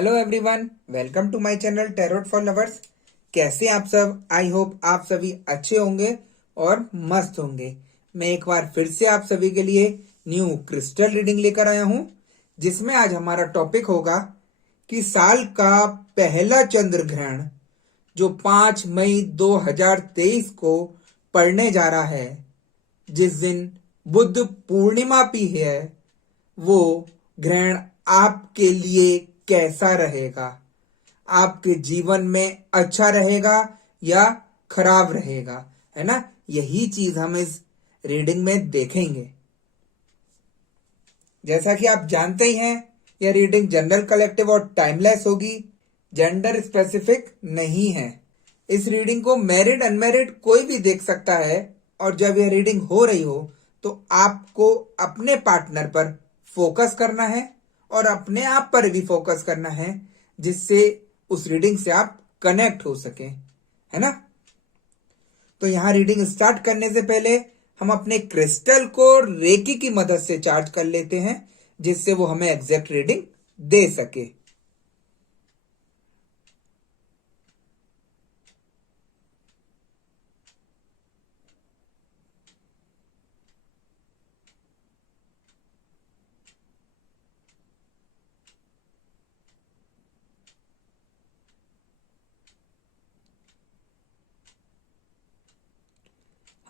Hello everyone, welcome to my channel tarot for lovers. कैसे आप सब? आई होप आप सभी अच्छे होंगे और मस्त होंगे। मैं एक बार फिर से आप सभी के लिए न्यू क्रिस्टल रीडिंग लेकर आया हूं, जिसमें आज हमारा टॉपिक होगा कि साल का पहला चंद्र ग्रहण जो 5 मई 2023 को पड़ने जा रहा है, जिस दिन बुद्ध पूर्णिमा भी है, वो ग्रहण आपके लिए कैसा रहेगा? आपके जीवन में अच्छा रहेगा या खराब रहेगा, है ना? यही चीज हम इस रीडिंग में देखेंगे। जैसा कि आप जानते ही हैं, यह रीडिंग जनरल, कलेक्टिव और टाइमलेस होगी, जेंडर स्पेसिफिक नहीं है। इस रीडिंग को मैरिड अनमैरिड कोई भी देख सकता है, और जब यह रीडिंग हो रही हो तो आपको अपने पार्टनर पर फोकस करना है और अपने आप पर भी फोकस करना है, जिससे उस रीडिंग से आप कनेक्ट हो सके, है ना? तो यहां रीडिंग स्टार्ट करने से पहले हम अपने क्रिस्टल को रेकी की मदद से चार्ज कर लेते हैं, जिससे वो हमें एग्जैक्ट रीडिंग दे सके।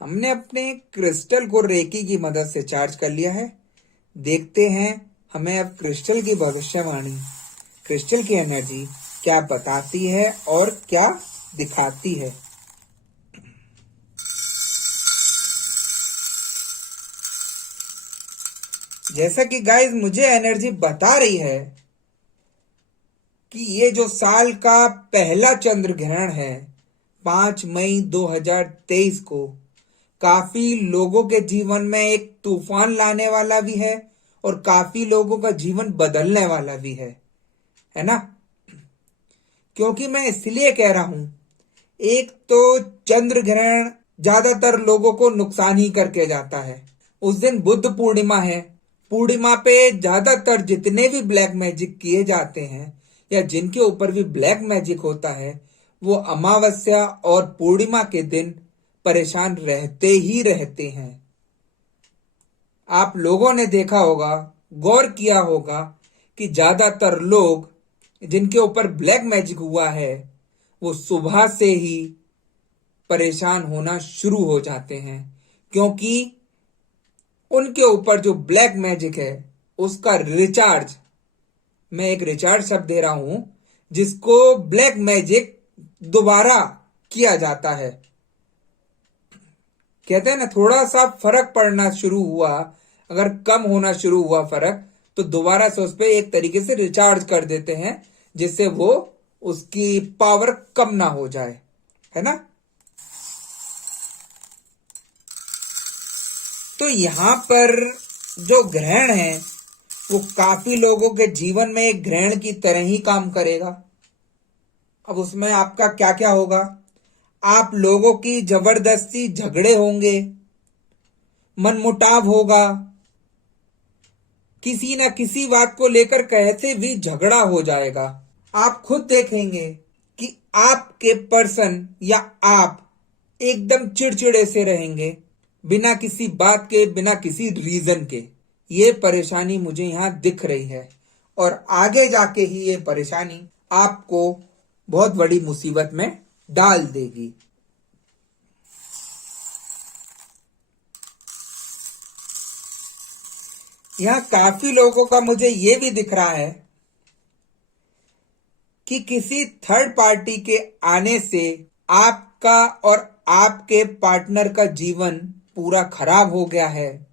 हमने अपने क्रिस्टल को रेकी की मदद से चार्ज कर लिया है। देखते हैं हमें अब क्रिस्टल की भविष्यवाणी, क्रिस्टल की एनर्जी क्या बताती है और क्या दिखाती है। जैसा कि गाइस मुझे एनर्जी बता रही है कि ये जो साल का पहला चंद्र ग्रहण है 5 मई 2023 को, काफी लोगों के जीवन में एक तूफान लाने वाला भी है और काफी लोगों का जीवन बदलने वाला भी है ना? क्योंकि मैं इसलिए कह रहा हूं, एक तो चंद्र ग्रहण ज्यादातर लोगों को नुकसान ही करके जाता है। उस दिन बुद्ध पूर्णिमा है। पूर्णिमा पे ज्यादातर जितने भी ब्लैक मैजिक किए जाते हैं या जिनके ऊपर भी ब्लैक मैजिक होता है, वो अमावस्या और पूर्णिमा के दिन परेशान रहते ही रहते हैं। आप लोगों ने देखा होगा, गौर किया होगा कि ज्यादातर लोग जिनके ऊपर ब्लैक मैजिक हुआ है, वो सुबह से ही परेशान होना शुरू हो जाते हैं, क्योंकि उनके ऊपर जो ब्लैक मैजिक है उसका रिचार्ज, मैं एक रिचार्ज शब्द दे रहा हूं, जिसको ब्लैक मैजिक दोबारा किया जाता है। कहते हैं ना, थोड़ा सा फर्क पड़ना शुरू हुआ, अगर कम होना शुरू हुआ फर्क, तो दोबारा से उस पर एक तरीके से रिचार्ज कर देते हैं, जिससे वो उसकी पावर कम ना हो जाए, है ना? तो यहां पर जो ग्रहण है वो काफी लोगों के जीवन में एक ग्रहण की तरह ही काम करेगा। अब उसमें आपका क्या क्या होगा? आप लोगों की जबरदस्ती झगड़े होंगे, मनमुटाव होगा, किसी न किसी बात को लेकर कैसे भी झगड़ा हो जाएगा। आप खुद देखेंगे कि आपके पर्सन या आप एकदम चिड़चिड़े से रहेंगे, बिना किसी बात के, बिना किसी रीजन के। ये परेशानी मुझे यहां दिख रही है, और आगे जाके ही ये परेशानी आपको बहुत बड़ी मुसीबत में डाल देगी। यहां काफी लोगों का मुझे ये भी दिख रहा है कि किसी थर्ड पार्टी के आने से आपका और आपके पार्टनर का जीवन पूरा खराब हो गया है,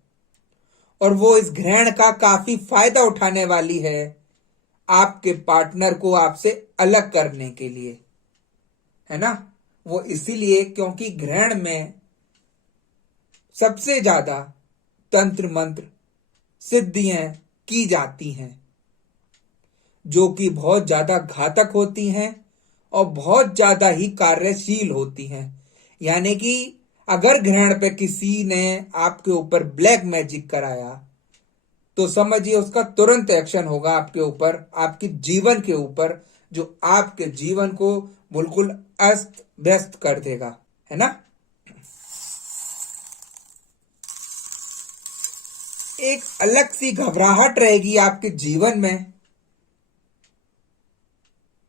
और वो इस ग्रहण का काफी फायदा उठाने वाली है आपके पार्टनर को आपसे अलग करने के लिए, है ना? वो इसीलिए क्योंकि ग्रहण में सबसे ज्यादा तंत्र मंत्र सिद्धियां की जाती हैं, जो कि बहुत ज्यादा घातक होती हैं और बहुत ज्यादा ही कार्यशील होती हैं। यानी कि अगर ग्रहण पे किसी ने आपके ऊपर ब्लैक मैजिक कराया, तो समझिए उसका तुरंत एक्शन होगा आपके ऊपर, आपके जीवन के ऊपर, जो आपके जीवन को बिल्कुल अस्त व्यस्त कर देगा, है ना। एक अलग सी घबराहट रहेगी आपके जीवन में।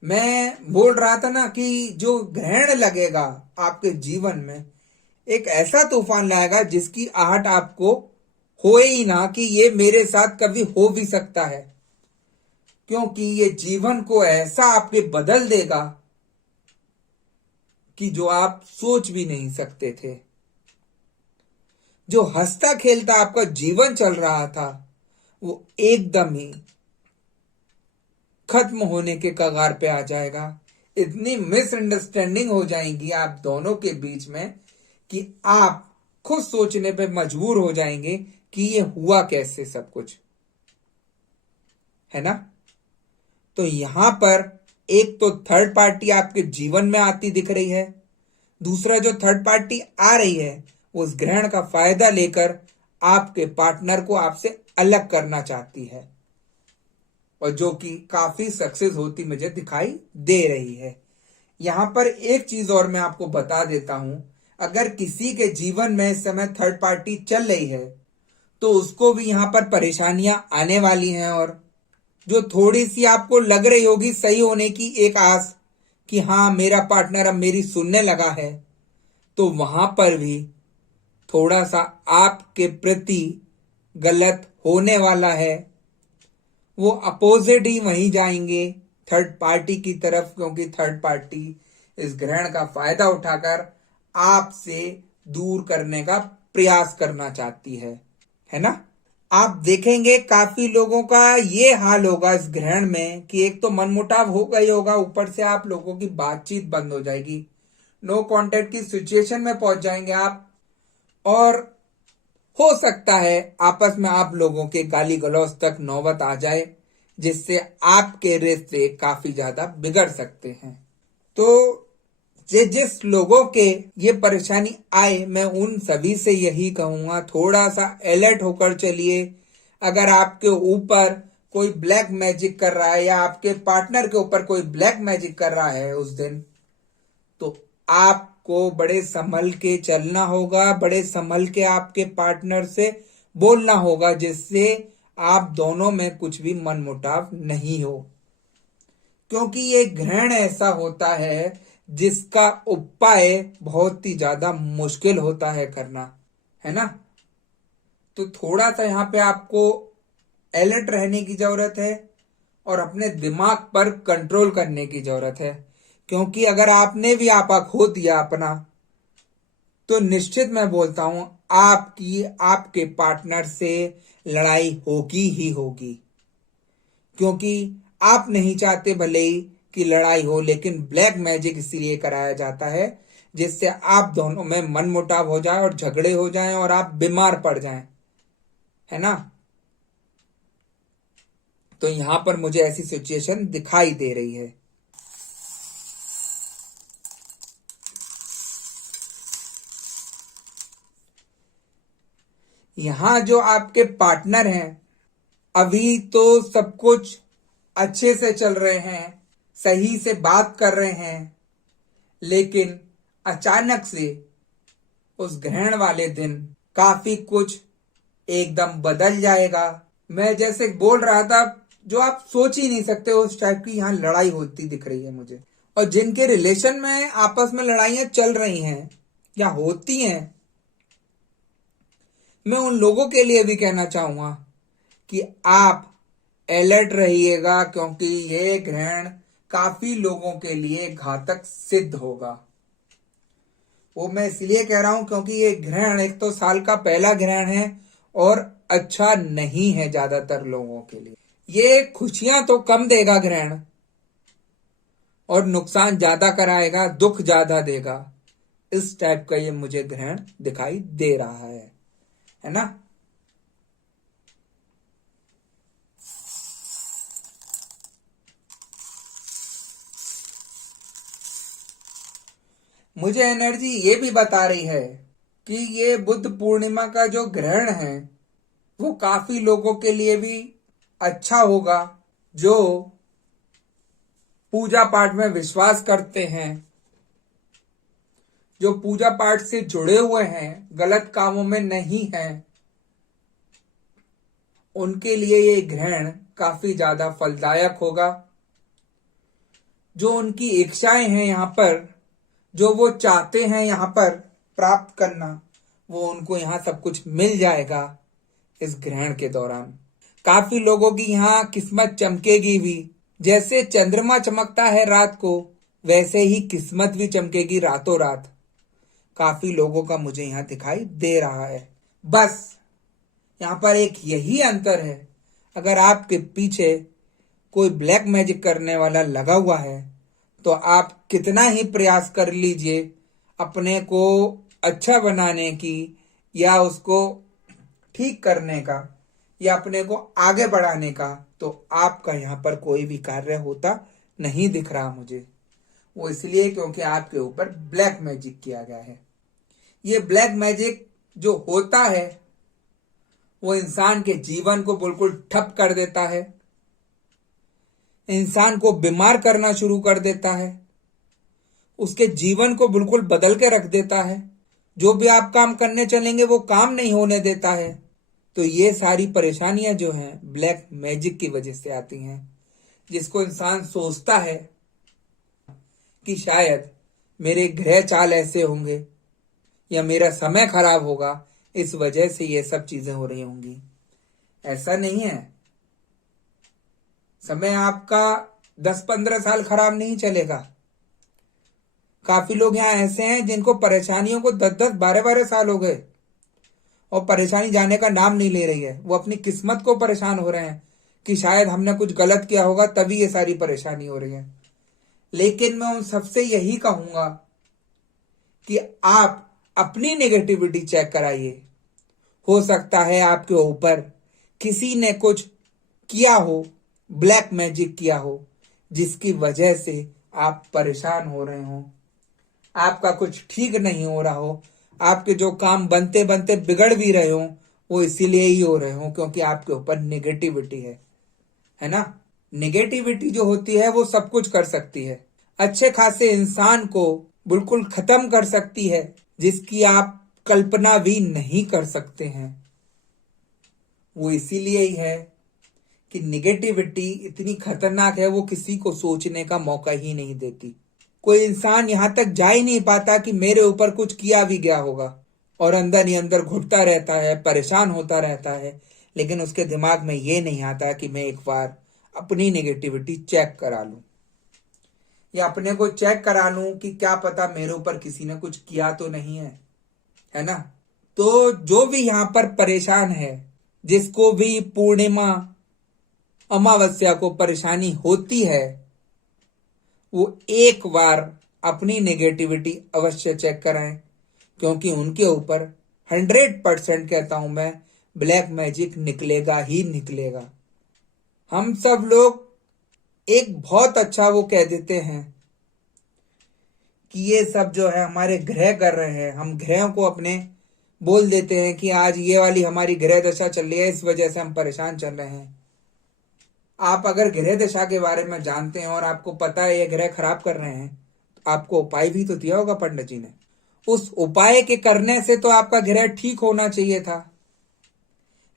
मैं बोल रहा था ना कि जो ग्रहण लगेगा आपके जीवन में, एक ऐसा तूफान लाएगा जिसकी आहट आपको होए ही ना कि ये मेरे साथ कभी हो भी सकता है, क्योंकि ये जीवन को ऐसा आपके बदल देगा कि जो आप सोच भी नहीं सकते थे। जो हंसता खेलता आपका जीवन चल रहा था, वो एकदम ही खत्म होने के कगार पे आ जाएगा। इतनी मिसअंडरस्टैंडिंग हो जाएंगी आप दोनों के बीच में कि आप खुद सोचने पे मजबूर हो जाएंगे कि ये हुआ कैसे सब कुछ, है ना। तो यहां पर एक तो थर्ड पार्टी आपके जीवन में आती दिख रही है, दूसरा जो थर्ड पार्टी आ रही है वो उस ग्रहण का फायदा लेकर आपके पार्टनर को आपसे अलग करना चाहती है, और जो कि काफी सक्सेस होती मुझे दिखाई दे रही है। यहां पर एक चीज और मैं आपको बता देता हूं, अगर किसी के जीवन में इस समय थर्ड पार्टी चल रही है तो उसको भी यहां पर परेशानियां आने वाली हैं, और जो थोड़ी सी आपको लग रही होगी सही होने की एक आस कि हाँ मेरा पार्टनर अब मेरी सुनने लगा है, तो वहां पर भी थोड़ा सा आपके प्रति गलत होने वाला है। वो अपोजिट ही वहीं जाएंगे थर्ड पार्टी की तरफ, क्योंकि थर्ड पार्टी इस ग्रहण का फायदा उठाकर आपसे दूर करने का प्रयास करना चाहती है ना। आप देखेंगे काफी लोगों का ये हाल होगा इस ग्रहण में कि एक तो मनमुटाव हो गई होगा, ऊपर से आप लोगों की बातचीत बंद हो जाएगी, नो कांटेक्ट की सिचुएशन में पहुंच जाएंगे आप, और हो सकता है आपस में आप लोगों के गाली गलौज तक नौबत आ जाए, जिससे आपके रिश्ते काफी ज्यादा बिगड़ सकते हैं। तो जिस लोगों के ये परेशानी आए, मैं उन सभी से यही कहूंगा थोड़ा सा अलर्ट होकर चलिए। अगर आपके ऊपर कोई ब्लैक मैजिक कर रहा है या आपके पार्टनर के ऊपर कोई ब्लैक मैजिक कर रहा है उस दिन, तो आपको बड़े संभल के चलना होगा, बड़े संभल के आपके पार्टनर से बोलना होगा, जिससे आप दोनों में कुछ भी मनमुटाव नहीं हो। क्योंकि ये ग्रहण ऐसा होता है जिसका उपाय बहुत ही ज्यादा मुश्किल होता है करना, है ना। तो थोड़ा सा यहाँ पे आपको अलर्ट रहने की जरूरत है और अपने दिमाग पर कंट्रोल करने की जरूरत है, क्योंकि अगर आपने भी आपा खो दिया अपना, तो निश्चित मैं बोलता हूं आपकी आपके पार्टनर से लड़ाई होगी ही होगी। क्योंकि आप नहीं चाहते भले ही कि लड़ाई हो, लेकिन ब्लैक मैजिक इसीलिए कराया जाता है जिससे आप दोनों में मनमुटाव हो जाए और झगड़े हो जाएं और आप बीमार पड़ जाएं, है ना। तो यहां पर मुझे ऐसी सिचुएशन दिखाई दे रही है। यहां जो आपके पार्टनर हैं, अभी तो सब कुछ अच्छे से चल रहे हैं, सही से बात कर रहे हैं, लेकिन अचानक से उस ग्रहण वाले दिन काफी कुछ एकदम बदल जाएगा। मैं जैसे बोल रहा था, जो आप सोच ही नहीं सकते उस टाइप की यहां लड़ाई होती दिख रही है मुझे। और जिनके रिलेशन में आपस में लड़ाइयां चल रही हैं या होती हैं, मैं उन लोगों के लिए भी कहना चाहूंगा कि आप अलर्ट रहिएगा, क्योंकि ये ग्रहण काफी लोगों के लिए घातक सिद्ध होगा। वो मैं इसलिए कह रहा हूं क्योंकि ये ग्रहण एक तो साल का पहला ग्रहण है और अच्छा नहीं है ज्यादातर लोगों के लिए। ये खुशियां तो कम देगा ग्रहण, और नुकसान ज्यादा कराएगा, दुख ज्यादा देगा। इस टाइप का ये मुझे ग्रहण दिखाई दे रहा है ना। मुझे एनर्जी ये भी बता रही है कि ये बुद्ध पूर्णिमा का जो ग्रहण है वो काफी लोगों के लिए भी अच्छा होगा जो पूजा पाठ में विश्वास करते हैं, जो पूजा पाठ से जुड़े हुए हैं, गलत कामों में नहीं हैं। उनके लिए ये ग्रहण काफी ज्यादा फलदायक होगा। जो उनकी इच्छाएं हैं यहाँ पर, जो वो चाहते हैं यहाँ पर प्राप्त करना, वो उनको यहाँ सब कुछ मिल जाएगा इस ग्रहण के दौरान। काफी लोगों की यहाँ किस्मत चमकेगी भी। जैसे चंद्रमा चमकता है रात को, वैसे ही किस्मत भी चमकेगी रातों रात। काफी लोगों का मुझे यहाँ दिखाई दे रहा है। बस यहाँ पर एक यही अंतर है, अगर आपके पीछे कोई ब्लैक मैजिक करने वाला लगा हुआ है तो आप कितना ही प्रयास कर लीजिए अपने को अच्छा बनाने की, या उसको ठीक करने का, या अपने को आगे बढ़ाने का, तो आपका यहाँ पर कोई भी कार्य होता नहीं दिख रहा मुझे। वो इसलिए क्योंकि आपके ऊपर ब्लैक मैजिक किया गया है। ये ब्लैक मैजिक जो होता है वो इंसान के जीवन को बिल्कुल ठप कर देता है, इंसान को बीमार करना शुरू कर देता है, उसके जीवन को बिल्कुल बदल के रख देता है। जो भी आप काम करने चलेंगे वो काम नहीं होने देता है। तो ये सारी परेशानियां जो हैं ब्लैक मैजिक की वजह से आती हैं, जिसको इंसान सोचता है कि शायद मेरे ग्रह चाल ऐसे होंगे या मेरा समय खराब होगा, इस वजह से ये सब चीजें हो रही होंगी। ऐसा नहीं है। समय आपका 10-15 साल खराब नहीं चलेगा। काफी लोग यहाँ ऐसे हैं जिनको परेशानियों को 10-10, 12-12 साल हो गए और परेशानी जाने का नाम नहीं ले रही है। वो अपनी किस्मत को परेशान हो रहे हैं कि शायद हमने कुछ गलत किया होगा तभी ये सारी परेशानी हो रही है। लेकिन मैं उन सबसे यही कहूंगा कि आप अपनी नेगेटिविटी चेक कराइए। हो सकता है आपके ऊपर किसी ने कुछ किया हो, ब्लैक मैजिक किया हो, जिसकी वजह से आप परेशान हो रहे हो, आपका कुछ ठीक नहीं हो रहा हो, आपके जो काम बनते बनते बिगड़ भी रहे हो, वो इसीलिए ही हो रहे हो क्योंकि आपके ऊपर नेगेटिविटी है ना। नेगेटिविटी जो होती है वो सब कुछ कर सकती है, अच्छे खासे इंसान को बिल्कुल खत्म कर सकती है, जिसकी आप कल्पना भी नहीं कर सकते हैं। वो इसीलिए ही है कि नेगेटिविटी इतनी खतरनाक है, वो किसी को सोचने का मौका ही नहीं देती। कोई इंसान यहां तक जा ही नहीं पाता कि मेरे ऊपर कुछ किया भी गया होगा, और अंदर ही अंदर घुटता रहता है, परेशान होता रहता है। लेकिन उसके दिमाग में ये नहीं आता कि मैं एक बार अपनी नेगेटिविटी चेक करा लूं, या अपने को चेक करा लूं कि क्या पता मेरे ऊपर किसी ने कुछ किया तो नहीं है ना। तो जो भी यहां पर परेशान है, जिसको भी पूर्णिमा अमावस्या को परेशानी होती है, वो एक बार अपनी नेगेटिविटी अवश्य चेक कराएं, क्योंकि उनके ऊपर 100% कहता हूं मैं, ब्लैक मैजिक निकलेगा ही निकलेगा। हम सब लोग एक बहुत अच्छा वो कह देते हैं कि ये सब जो है हमारे ग्रह कर रहे हैं। हम ग्रहों को अपने बोल देते हैं कि आज ये वाली हमारी ग्रह दशा चल रही है, इस वजह से हम परेशान चल रहे हैं। आप अगर ग्रह दशा के बारे में जानते हैं और आपको पता है ये ग्रह खराब कर रहे हैं, तो आपको उपाय भी तो दिया होगा पंडित जी ने। उस उपाय के करने से तो आपका ग्रह ठीक होना चाहिए था,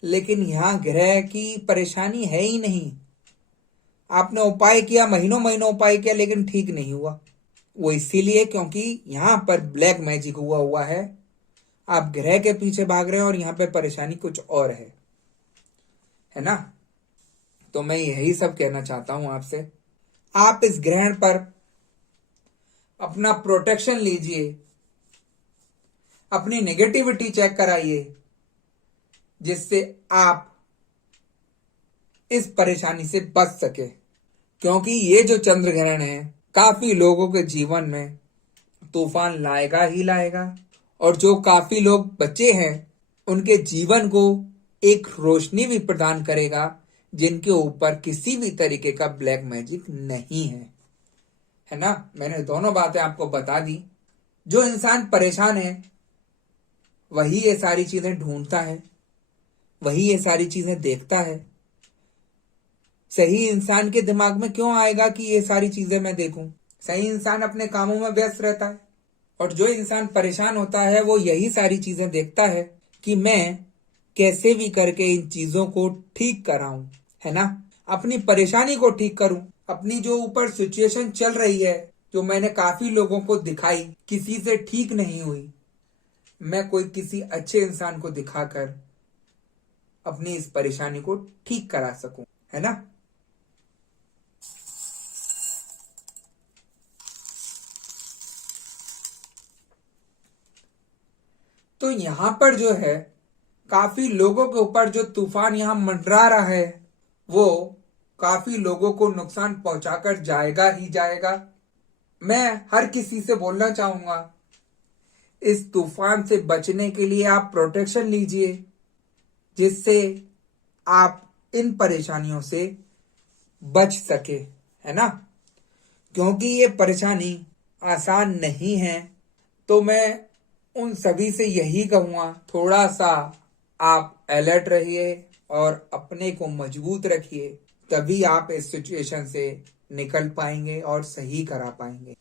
लेकिन यहां ग्रह की परेशानी है ही नहीं। आपने उपाय किया, महीनों महीनों उपाय किया, लेकिन ठीक नहीं हुआ। वो इसीलिए क्योंकि यहां पर ब्लैक मैजिक हुआ है। आप ग्रह के पीछे भाग रहे हैं और यहां पे परेशानी कुछ और है ना। तो मैं यही सब कहना चाहता हूं आपसे। आप इस ग्रहण पर अपना प्रोटेक्शन लीजिए, अपनी नेगेटिविटी चेक कराइए, जिससे आप इस परेशानी से बच सके। क्योंकि ये जो चंद्र ग्रहण है काफी लोगों के जीवन में तूफान लाएगा ही लाएगा, और जो काफी लोग बचे हैं उनके जीवन को एक रोशनी भी प्रदान करेगा, जिनके ऊपर किसी भी तरीके का ब्लैक मैजिक नहीं है ना। मैंने दोनों बातें आपको बता दी। जो इंसान परेशान है वही ये सारी चीजें ढूंढता है, वही ये सारी चीजें देखता है। सही इंसान के दिमाग में क्यों आएगा कि ये सारी चीजें मैं देखूं? सही इंसान अपने कामों में व्यस्त रहता है, और जो इंसान परेशान होता है वो यही सारी चीजें देखता है कि मैं कैसे भी करके इन चीजों को ठीक कराऊं, है ना? अपनी परेशानी को ठीक करूं। अपनी जो ऊपर सिचुएशन चल रही है, जो मैंने काफी लोगों को दिखाई, किसी से ठीक नहीं हुई, मैं कोई किसी अच्छे इंसान को दिखाकर अपनी इस परेशानी को ठीक करा सकूं, है ना? तो यहां पर जो है, काफी लोगों के ऊपर जो तूफान यहां मंडरा रहा है, वो काफी लोगों को नुकसान पहुंचाकर जाएगा ही जाएगा। मैं हर किसी से बोलना चाहूंगा, इस तूफान से बचने के लिए आप प्रोटेक्शन लीजिए, जिससे आप इन परेशानियों से बच सके, है ना? क्योंकि ये परेशानी आसान नहीं है। तो मैं उन सभी से यही कहूंगा, थोड़ा सा आप अलर्ट रहिए और अपने को मजबूत रखिए, तभी आप इस सिचुएशन से निकल पाएंगे और सही करा पाएंगे।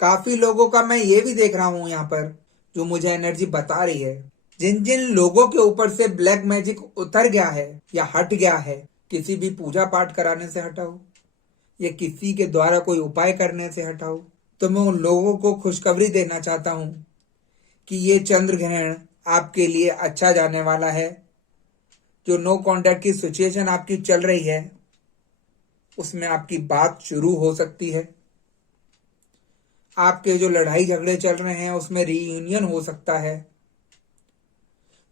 काफी लोगों का मैं ये भी देख रहा हूं यहाँ पर, जो मुझे एनर्जी बता रही है, जिन जिन लोगों के ऊपर से ब्लैक मैजिक उतर गया है या हट गया है, किसी भी पूजा पाठ कराने से हटा हो या किसी के द्वारा कोई उपाय करने से हटा हो, तो मैं उन लोगों को खुशखबरी देना चाहता हूं कि ये चंद्र ग्रहण आपके लिए अच्छा जाने वाला है। जो नो कांटेक्ट की सिचुएशन आपकी चल रही है, उसमें आपकी बात शुरू हो सकती है। आपके जो लड़ाई झगड़े चल रहे हैं, उसमें रीयूनियन हो सकता है।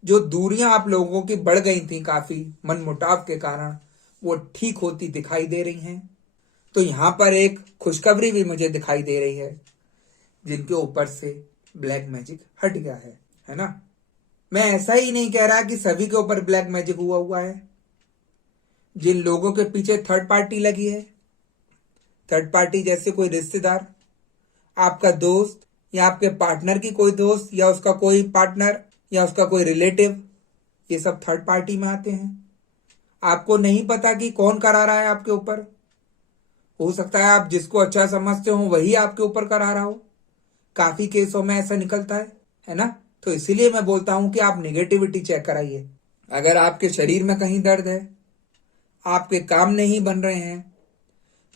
जो दूरियां आप लोगों की बढ़ गई थी काफी मनमुटाव के कारण, वो ठीक होती दिखाई दे रही हैं। तो यहां पर एक खुशखबरी भी मुझे दिखाई दे रही है, जिनके ऊपर से ब्लैक मैजिक हट गया है ना? मैं ऐसा ही नहीं कह रहा कि सभी के ऊपर ब्लैक मैजिक हुआ है। जिन लोगों के पीछे थर्ड पार्टी लगी है, थर्ड पार्टी जैसे कोई रिश्तेदार, आपका दोस्त या आपके पार्टनर की कोई दोस्त या उसका कोई पार्टनर या उसका कोई रिलेटिव, ये सब थर्ड पार्टी में आते हैं। आपको नहीं पता कि कौन करा रहा है आपके ऊपर। हो सकता है आप जिसको अच्छा समझते हो वही आपके ऊपर करा रहा हो। काफी केसों में ऐसा निकलता है ना? तो इसीलिए मैं बोलता हूं कि आप नेगेटिविटी चेक कराइए। अगर आपके शरीर में कहीं दर्द है, आपके काम नहीं बन रहे हैं,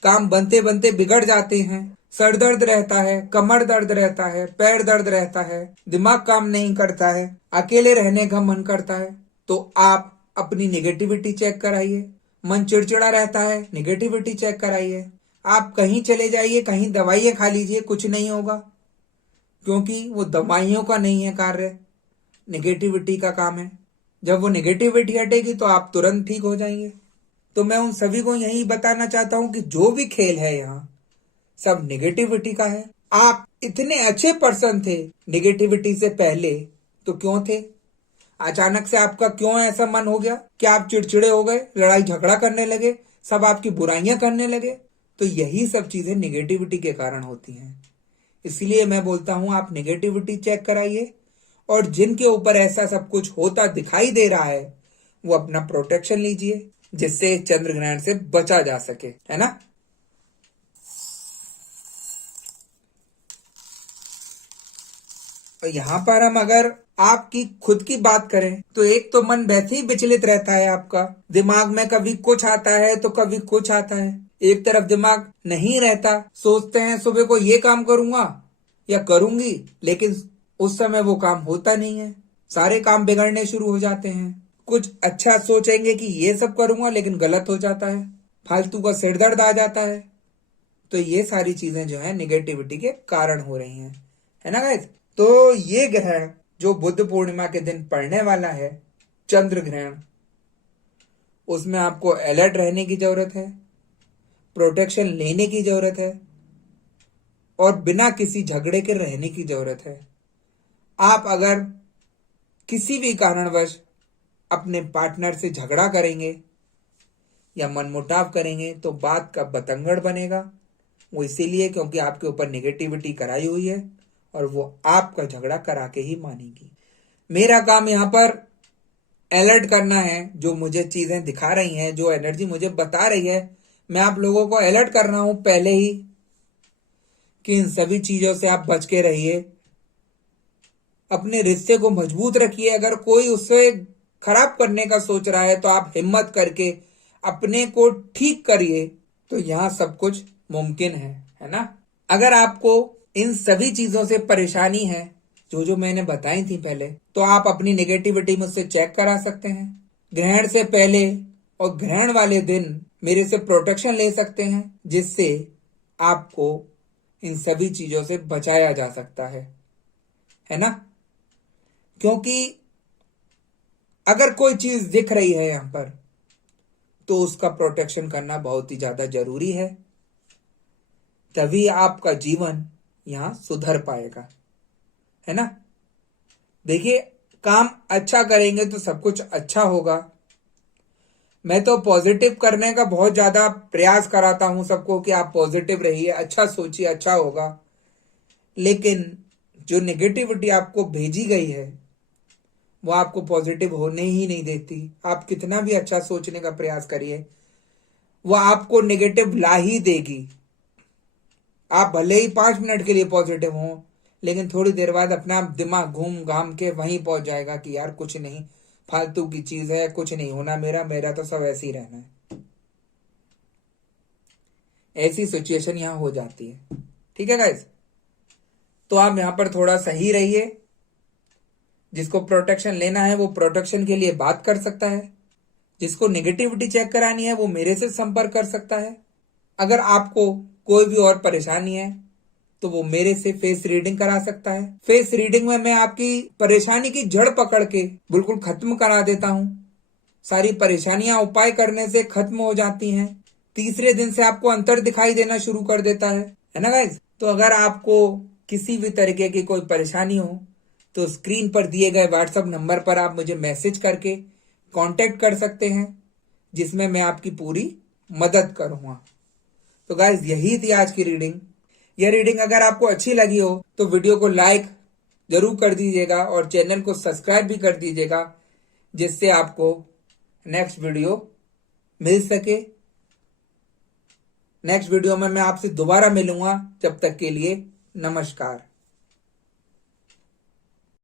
काम बनते बनते बिगड़ जाते हैं, सर दर्द रहता है, कमर दर्द रहता है, पैर दर्द रहता है, दिमाग काम नहीं करता है, अकेले रहने का मन करता है, तो आप अपनी नेगेटिविटी चेक कराइए। मन चिड़चिड़ा रहता है, नेगेटिविटी चेक कराइए। आप कहीं चले जाइए, कहीं दवाइयां खा लीजिए, कुछ नहीं होगा, क्योंकि वो दवाइयों का नहीं है कार्य, नेगेटिविटी का काम है। जब वो नेगेटिविटी हटेगी तो आप तुरंत ठीक हो जाएंगे। तो मैं उन सभी को यही बताना चाहता हूं कि जो भी खेल है यहाँ, सब नेगेटिविटी का है। आप इतने अच्छे पर्सन थे नेगेटिविटी से पहले, तो क्यों थे? अचानक से आपका क्यों ऐसा मन हो गया कि आप चिड़चिड़े हो गए, लड़ाई झगड़ा करने लगे, सब आपकी बुराइयां करने लगे? तो यही सब चीजें नेगेटिविटी के कारण होती हैं। इसलिए मैं बोलता हूं, आप नेगेटिविटी चेक कराइए, और जिनके ऊपर ऐसा सब कुछ होता दिखाई दे रहा है, वो अपना प्रोटेक्शन लीजिए, जिससे चंद्र ग्रहण से बचा जा सके, है ना? और यहाँ पर हम अगर आपकी खुद की बात करें, तो एक तो मन वैसे ही विचलित रहता है आपका। दिमाग में कभी कुछ आता है तो कभी कुछ आता है, एक तरफ दिमाग नहीं रहता। सोचते हैं सुबह को ये काम करूंगा या करूंगी, लेकिन उस समय वो काम होता नहीं है, सारे काम बिगड़ने शुरू हो जाते हैं। कुछ अच्छा सोचेंगे कि ये सब करूंगा, लेकिन गलत हो जाता है, फालतू का सिरदर्द आ जाता है। तो ये सारी चीजें जो है नेगेटिविटी के कारण हो रही हैं, है ना गाइस? तो ये ग्रहण जो बुद्ध पूर्णिमा के दिन पड़ने वाला है, चंद्र ग्रहण, उसमें आपको अलर्ट रहने की जरूरत है, प्रोटेक्शन लेने की जरूरत है, और बिना किसी झगड़े के रहने की जरूरत है। आप अगर किसी भी कारणवश अपने पार्टनर से झगड़ा करेंगे या मनमुटाव करेंगे, तो बात का बतंगड़ बनेगा। वो इसीलिए क्योंकि आपके ऊपर नेगेटिविटी कराई हुई है, और वो आपका झगड़ा करा के ही मानेगी। मेरा काम यहाँ पर अलर्ट करना है। जो मुझे चीजें दिखा रही हैं, जो एनर्जी मुझे बता रही है, मैं आप लोगों को अलर्ट कर रहा हूं पहले ही कि इन सभी चीजों से आप बच के रहिए। अपने रिश्ते को मजबूत रखिए। अगर कोई उससे खराब करने का सोच रहा है तो आप हिम्मत करके अपने को ठीक करिए, तो यहां सब कुछ मुमकिन है ना। अगर आपको इन सभी चीजों से परेशानी है, जो जो मैंने बताई थी पहले, तो आप अपनी नेगेटिविटी मुझसे चेक करा सकते हैं। ग्रहण से पहले और ग्रहण वाले दिन मेरे से प्रोटेक्शन ले सकते हैं, जिससे आपको इन सभी चीजों से बचाया जा सकता है ना। क्योंकि अगर कोई चीज दिख रही है यहां पर, तो उसका प्रोटेक्शन करना बहुत ही ज्यादा जरूरी है। तभी आपका जीवन यहां सुधर पाएगा, है ना। देखिए, काम अच्छा करेंगे तो सब कुछ अच्छा होगा। मैं तो पॉजिटिव करने का बहुत ज्यादा प्रयास कराता हूं सबको कि आप पॉजिटिव रहिए, अच्छा सोचिए, अच्छा होगा। लेकिन जो नेगेटिविटी आपको भेजी गई है वो आपको पॉजिटिव होने ही नहीं देती। आप कितना भी अच्छा सोचने का प्रयास करिए, वो आपको नेगेटिव ला ही देगी। आप भले ही 5 मिनट के लिए पॉजिटिव हो, लेकिन थोड़ी देर बाद अपना दिमाग घूम घाम के वहीं पहुंच जाएगा कि यार कुछ नहीं, फालतू की चीज है, कुछ नहीं होना, मेरा मेरा तो सब ऐसे ही रहना है। ऐसी सिचुएशन यहां हो जाती है। ठीक है गाइस, तो आप यहां पर थोड़ा सही रहिए। जिसको प्रोटेक्शन लेना है वो प्रोटेक्शन के लिए बात कर सकता है। जिसको नेगेटिविटी चेक करानी है वो मेरे से संपर्क कर सकता है। अगर आपको कोई भी और परेशानी है तो वो मेरे से फेस रीडिंग करा सकता है। फेस रीडिंग में मैं आपकी परेशानी की जड़ पकड़ के बिल्कुल खत्म करा देता हूं। सारी परेशानियां उपाय करने से खत्म हो जाती हैं। तीसरे दिन से आपको अंतर दिखाई देना शुरू कर देता है ना गाइज। तो अगर आपको किसी भी तरीके की कोई परेशानी हो तो स्क्रीन पर दिए गए व्हाट्सएप नंबर पर आप मुझे मैसेज करके कांटेक्ट कर सकते हैं, जिसमें मैं आपकी पूरी मदद करूंगा। तो गाइज, यही थी आज की रीडिंग। यह रीडिंग अगर आपको अच्छी लगी हो तो वीडियो को लाइक जरूर कर दीजिएगा और चैनल को सब्सक्राइब भी कर दीजिएगा, जिससे आपको नेक्स्ट वीडियो मिल सके। नेक्स्ट वीडियो में मैं आपसे दोबारा मिलूंगा। जब तक के लिए नमस्कार।